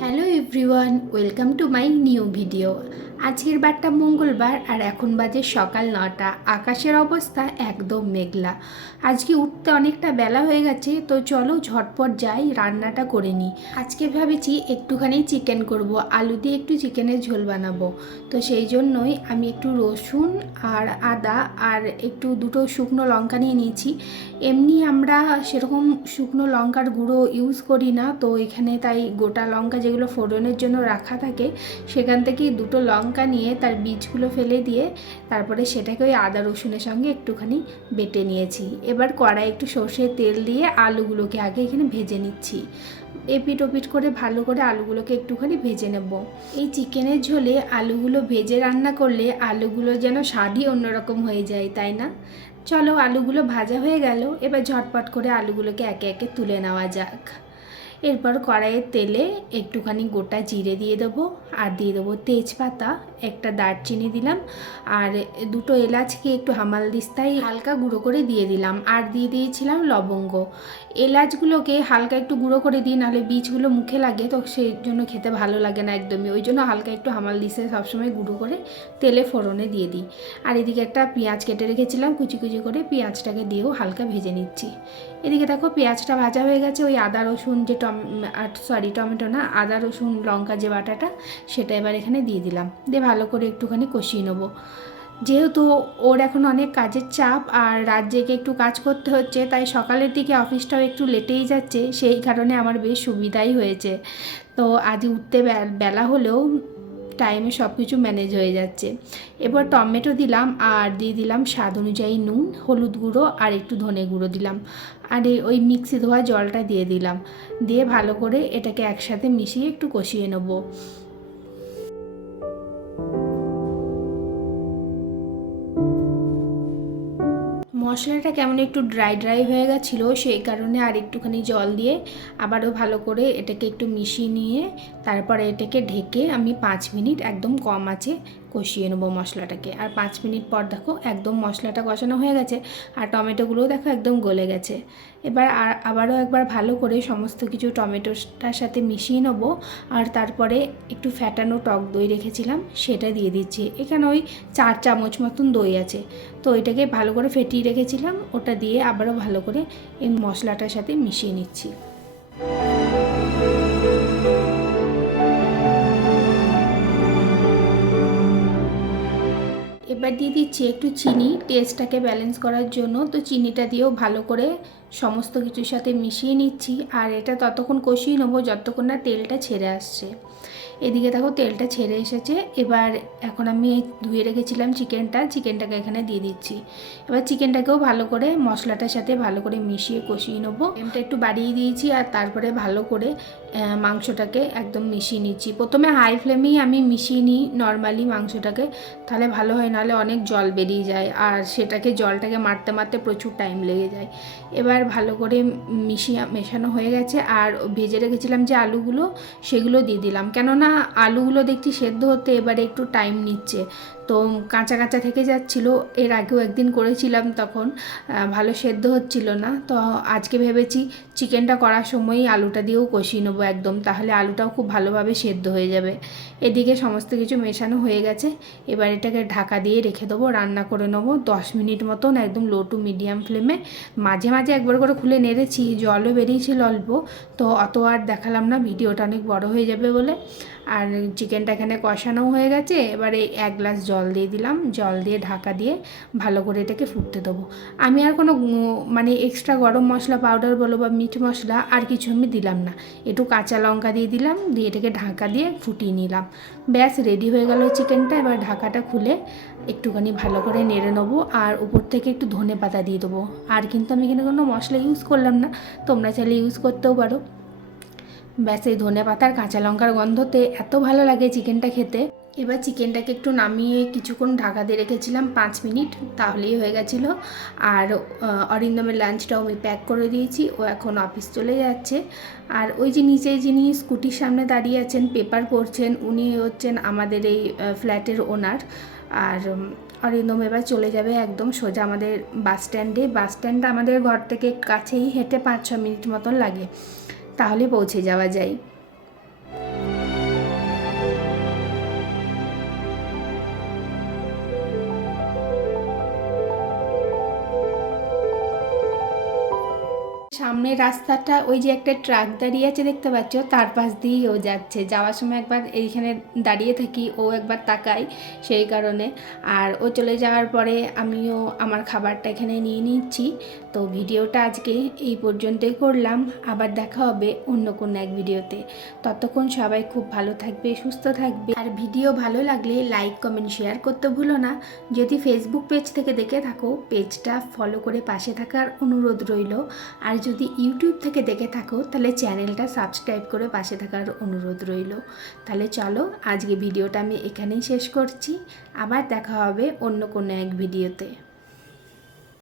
Hello everyone, welcome to my new video. আজকের বারটা মঙ্গলবার আর এখন বাজে সকাল 9টা। আকাশের অবস্থা একদম মেঘলা। আজকে উঠতে অনেকটা বেলা হয়ে গেছে, তো চলো ঝটপট যাই রান্নাটা করে নিই। আজকে ভেবেছি একটুখানি চিকেন করব, আলু দিয়ে একটু চিকেনের ঝোল বানাবো। তো সেই জন্যই আমি একটু রসুন আর আদা আর একটু দুটো শুকনো লঙ্কা নিয়ে নিয়েছি। এমনি আমরা সেরকম শুকনো লঙ্কার গুঁড়ো ইউজ করি না, তো এখানে তাই গোটা লঙ্কা যেগুলো ফোড়নের জন্য রাখা থাকে সেখান থেকেই দুটো লঙ্কা নিয়ে তার বীজগুলো ফেলে দিয়ে তারপরে সেটাকে ওই আদা রসুনের সঙ্গে একটুখানি বেটে নিয়েছি। এবার কড়াই একটু সর্ষের তেল দিয়ে আলুগুলোকে আগে এখানে ভেজে নিচ্ছি। এপিট ওপিট করে ভালো করে আলুগুলোকে একটুখানি ভেজে নেব। এই চিকেনের ঝোলে আলুগুলো ভেজে রান্না করলে আলুগুলো যেন স্বাদই অন্যরকম হয়ে যায়, তাই না? চলো, আলুগুলো ভাজা হয়ে গেল, এবার ঝটপট করে আলুগুলোকে একে একে তুলে নেওয়া যাক। এরপর কড়াইয়ের তেলে একটুখানি গোটা জিরে দিয়ে দেবো, আর দিয়ে দেবো তেজপাতা, একটা দারচিনি দিলাম, আর দুটো এলাচকে একটু হামালদিস্তায় হালকা গুঁড়ো করে দিয়ে দিলাম, আর দিয়ে দিয়েছিলাম লবঙ্গ। এলাচগুলোকে হালকা একটু গুঁড়ো করে দিই, নাহলে বীজগুলো মুখে লাগে, তো সেই জন্য খেতে ভালো লাগে না একদমই। ওই জন্য হালকা একটু হামালদিস্তায় সবসময় গুঁড়ো করে তেলে ফোড়নে দিয়ে দিই। আর এদিকে একটা পেঁয়াজ কেটে রেখেছিলাম কুচি কুচি করে, পেঁয়াজটাকে দিয়েও হালকা ভেজে নিচ্ছি। এদিকে দেখো পেঁয়াজটা ভাজা হয়ে গেছে, ওই আদা রসুন যে টমেটো না, আদা রসুন লঙ্কা যে বাটাটা সেটা এবার এখানে দিয়ে দিলাম, দিয়ে ভালো করে একটুখানি কষিয়ে নেবো। যেহেতু ওর এখন অনেক কাজের চাপ আর রাত জেগে একটু কাজ করতে হচ্ছে, তাই সকালের দিকে অফিসটাও একটু লেটেই যাচ্ছে, সেই কারণে আমার বেশ সুবিধাই হয়েছে। তো আজ উঠতে বেলা হলেও টাইমে সব কিছু ম্যানেজ হয়ে যাচ্ছে। এবার টমেটো দিলাম, আর দিয়ে দিলাম স্বাদ অনুযায়ী নুন, হলুদ গুঁড়ো আর একটু ধনে গুঁড়ো দিলাম, আর ওই মিক্সি ধোয়া জলটা দিয়ে দিলাম। দিয়ে ভালো করে এটাকে একসাথে মিশিয়ে একটু কষিয়ে নেবো। মশলাটা কেমন একটু ড্রাই ড্রাই হয়ে গেছিলো, সেই কারণে আর একটুখানি জল দিয়ে আবারও ভালো করে এটাকে একটু মিশিয়ে নিয়ে তারপরে এটাকে ঢেকে আমি 5 মিনিট একদম কম আঁচে কষিয়ে নেবো মশলাটাকে। আর 5 মিনিট পর দেখো একদম মশলাটা কষানো হয়ে গেছে, আর টমেটোগুলোও দেখো একদম গলে গেছে। এবার আবারও একবার ভালো করে সমস্ত কিছু টমেটোটার সাথে মিশিয়ে নেবো, আর তারপরে একটু ফ্যাটানো টক দই রেখেছিলাম সেটা দিয়ে দিচ্ছি। এখানে ওই 4 চামচ মতন দই আছে, তো এটাকে ভালো করে ফেটিয়ে রেখেছিলাম, ওটা দিয়ে আবারও ভালো করে এই মশলাটার সাথে মিশিয়ে নিচ্ছি। এবার দিয়ে দিচ্ছি একটু চিনি টেস্টটাকে ব্যালেন্স করার জন্য, তো চিনিটা দিয়েও ভালো করে সমস্ত কিছুর সাথে মিশিয়ে নিচ্ছি। আর এটা ততক্ষণ কষিয়ে নেবো যতক্ষণ না তেলটা ছেড়ে আসছে। এদিকে দেখো তেলটা ছেড়ে এসেছে। এবার এখন আমি ধুয়ে রেখেছিলাম চিকেনটাকে এখানে দিয়ে দিচ্ছি। এবার চিকেনটাকেও ভালো করে মশলাটার সাথে ভালো করে মিশিয়ে কষিয়ে নেবো। ফ্লেমটা একটু বাড়িয়ে দিয়েছি, আর তারপরে ভালো করে মাংসটাকে একদম মিশিয়ে নিচ্ছি। প্রথমে হাই ফ্লেমেই আমি মিশিয়ে নিই নর্মালি মাংসটাকে, তাহলে ভালো হয়, নাহলে অনেক জল বেরিয়ে যায় আর জলটাকে মারতে মারতে প্রচুর টাইম লেগে যায়। এবার ভালো করে মেশানো হয়ে গেছে, আর ভেজে রেখেছিলাম যে আলুগুলো সেগুলো দিয়ে দিলাম, কেননা আলুগুলো দেখছি সেদ্ধ হতে এবারে একটু টাইম নিচ্ছে, তো কাঁচা কাঁচা থেকে যাচ্ছিলো। এর আগেও একদিন করেছিলাম, তখন ভালো সেদ্ধ হচ্ছিল না, তো আজকে ভেবেছি চিকেনটা করার সময়ই আলুটা দিয়েও কষিয়ে নেবো একদম, তাহলে আলুটাও খুব ভালোভাবে সেদ্ধ হয়ে যাবে। এদিকে সমস্ত কিছু মেশানো হয়ে গেছে, এবার এটাকে ঢাকা দিয়ে রেখে দেবো, রান্না করে নেবো 10 মিনিট মতন একদম লো টু মিডিয়াম ফ্লেমে। মাঝে মাঝে একবার করে খুলে নেড়েছি, জলও বেরিয়েছিল অল্প, তো অত আর দেখালাম না, ভিডিওটা অনেক বড় হয়ে যাবে বলে। আর চিকেনটা এখানে কষানোও হয়ে গেছে, এবারে 1 গ্লাস জল দিয়ে দিলাম, জল দিয়ে ঢাকা দিয়ে ভালো করে এটাকে ফুটতে দেবো। আমি আর কোনো মানে এক্সট্রা গরম মশলা পাউডার বলো বা মিট মশলা আর কিছু আমি দিলাম না, একটু কাঁচা লঙ্কা দিয়ে দিলাম, দিয়ে এটাকে ঢাকা দিয়ে ফুটিয়ে নিলাম। ব্যাস রেডি হয়ে গেল চিকেনটা। এবার ঢাকাটা খুলে একটুখানি ভালো করে নেড়ে নেবো, আর উপর থেকে একটু ধনে পাতা দিয়ে দেবো। আর কিন্তু আমি এখানে কোনো মশলা ইউজ করলাম না, তোমরা চাইলে ইউজ করতেও পারো। ব্যাস এই ধনে পাতার কাঁচা লঙ্কার গন্ধতে এত ভালো লাগে চিকেনটা খেতে। এবার চিকেনটাকে একটু নামিয়ে কিছুক্ষণ ঢাকা দিয়ে রেখেছিলাম 5 মিনিট, তাহলেই হয়ে গেছিলো। আর অরিন্দমের লাঞ্চটাও আমি প্যাক করে দিয়েছি, ও এখন অফিস চলে যাচ্ছে। আর ওই যে নিচে যিনি স্কুটির সামনে দাঁড়িয়ে আছেন পেপার পড়ছেন, উনি হচ্ছেন আমাদের এই ফ্ল্যাটের ওনার। আর অরিন্দম এবার চলে যাবে একদম সোজা আমাদের বাস স্ট্যান্ডটা আমাদের ঘর থেকে কাছেই, হেঁটে 5-6 মিনিট মতন লাগে, তাহলে পৌঁছে যাওয়া যায়। সামনের রাস্তাটা ওই যে একটা ট্রাক দাঁড়িয়ে আছে দেখতে পাচ্ছ, তার পাশ দিয়েই ও যাচ্ছে। যাওয়ার সময় একবার এইখানে দাঁড়িয়ে থাকি, ও একবার তাকায়, সেই কারণে। আর ও চলে যাওয়ার পরে আমিও আমার খাবারটা এখানে নিয়ে নিচ্ছি। তো ভিডিওটা আজকে এই পর্যন্তই করলাম, আবার দেখা হবে অন্য কোনো এক ভিডিওতে। ততক্ষণ সবাই খুব ভালো থাকবে, সুস্থ থাকবে। আর ভিডিও ভালো লাগলে লাইক, কমেন্ট, শেয়ার করতে ভুলো না। যদি ফেসবুক পেজ থেকে দেখে থাকো, পেজটা ফলো করে পাশে থাকার অনুরোধ রইল। আর যদি ইউটিউব থেকে দেখে থাকো তাহলে চ্যানেলটা সাবস্ক্রাইব করে পাশে থাকার অনুরোধ রইল। তাহলে চলো, আজকে ভিডিওটা আমি এখানেই শেষ করছি, আবার দেখা হবে অন্য কোনো এক ভিডিওতে।